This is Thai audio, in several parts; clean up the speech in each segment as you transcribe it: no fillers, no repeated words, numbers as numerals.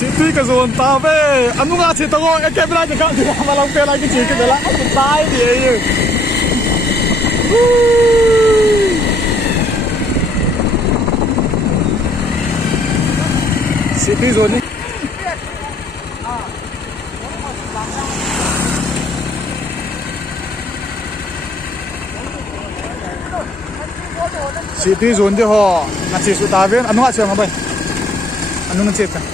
Situ ke zon tabe, anu nggak sih toko, kamera juga dia malam pela lagi cek bela, aku tai dia ye. Situ zon ni. Situ zon dia ho, nasi su tabe, anu nggak sih ngabai, anu nggak cek kan.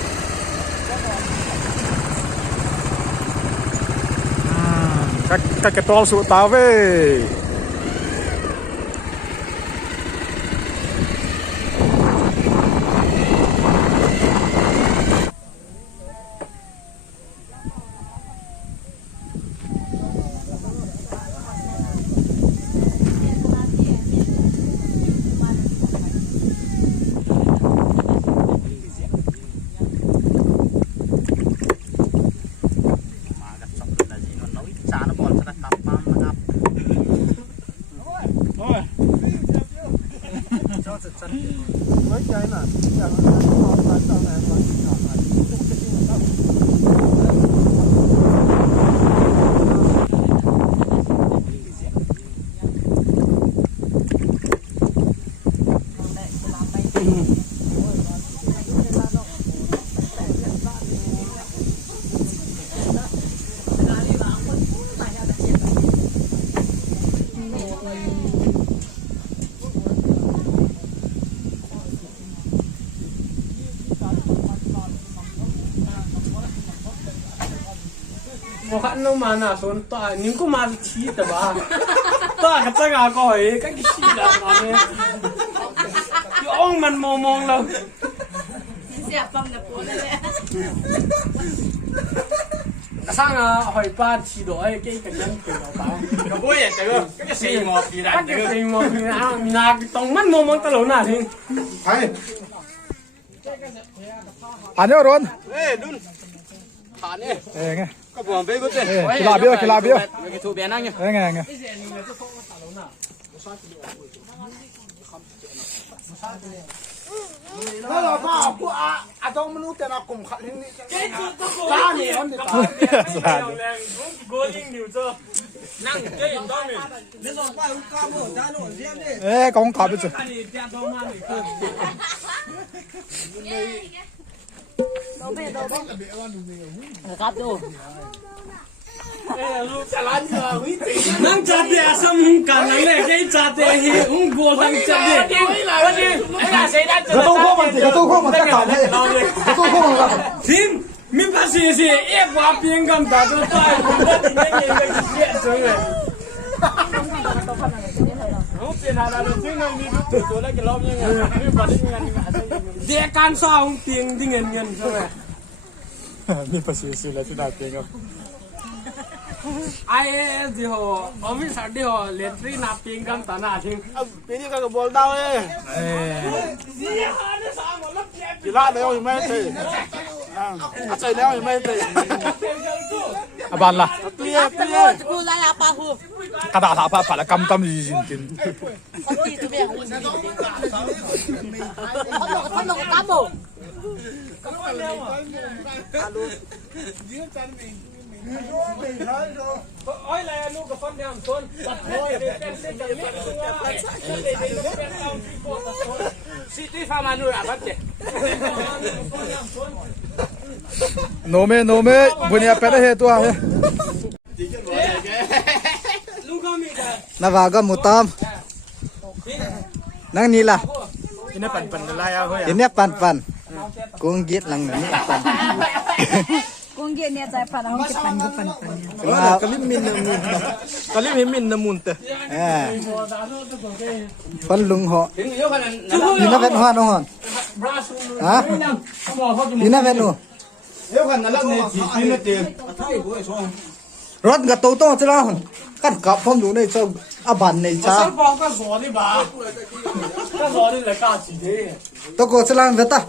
Các to sụ táo về我看到嘛那说大，你干嘛是气的吧？大个这个搞诶，跟气的嘛呢？有มันมอง了。เสียฟังกับผมเลย上啊，海巴气到诶，几个人去老板。個杯人這個四毛皮啦，這個四毛皮啊，那動มันมองตลอดน่ะทิ้ง Hai Anyo Ron เอ้ดุนผ่านเนี่ย ไง ก็บอกไปก็เต้ Kilabio ไปทูเบียนั่งอยู่ ไง 那老爸不啊，当我们在那公开的，啥年的？過應了咗，นั่งเจ๊ยังต้องเนี่ย 那老爸有干么？咱那这样的。講卡不住看你家多嘛你看นั่งจัดเดียสมุนกันนั่งเลยแค่จัดเดียเฮ้ยบัวทั้งจัดเดียทีมมีภาษีสิเอ๊ะว่าเพียงกันแต่ตัวใต้ผมก็ถึงได้เงินได้เยอะจังเลยรู้เป็นอะไรซึ่งในนี้รู้ตัวแล้วจะรอบยังไงไม่พอได้เงินเดียการสร้างเตียงที่เงินใช่ไหม มีภาษีสุดแล้วที่ได้เพียงครับ IAS ดิโหอมิสักดิโหเลนทรีนับปิงกันตาหน้าทิ้ง ปีนี้ก็บอลดาวเลยกีฬาแล้วยังไม่ตีอาศัยแล้วยังไม่ตี อาบันล่ะ เตี้ย กูไล่ลาปลาหู กระดาษผ่าผ่าแล้วกำยืนกิน เขาตีตัวเมียของมันเขาหลงกระโบโอ้ยแล้วลูกกับฟันยามต้นตัดโอ้ยเป็นเส้นจังเล็กตัวเป็นเอาที่ปวดตัดโอ้ย ซีตี้ฟามานูระบัดเจ้ โนเมบุญยาเป็ดเหตุตัวเฮ้ ลูกก็มีกัน นาวาก็มุตามนั่งนี่ล่ะ อินเนี่ยปั่นอะไรอ่ะเฮ้ย เห็นเนี่ยปันกุ้งยิดหลังนี่ปัน กุ้งเย็นเนี่ยใจปันเขาจะปันก็ปัน กะลิมมินน้ำมูลกะลิมมินน้ำมูลเตะฟันลุงเหาะ ถึงเยอะขนาดนั้น นี่น่าเป็นหัวน้องหอนฮะนี่น่าเป็นหนู เยอะขนาดนั้นเนี่ยจีนเนี่ยเตี้ย รถกับตัวโตจะล่าหนกันกับผมอยู่ในเจ้าอบันในชา สักปองก็สอนนี่บ้าก็สอนนี่แหละกล้าจีเด้ ตัวโกจะล่างเวตา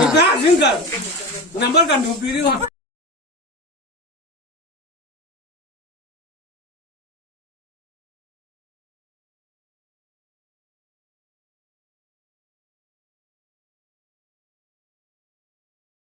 นี่กล้าจริงกันนับกันดูปีดีกว่า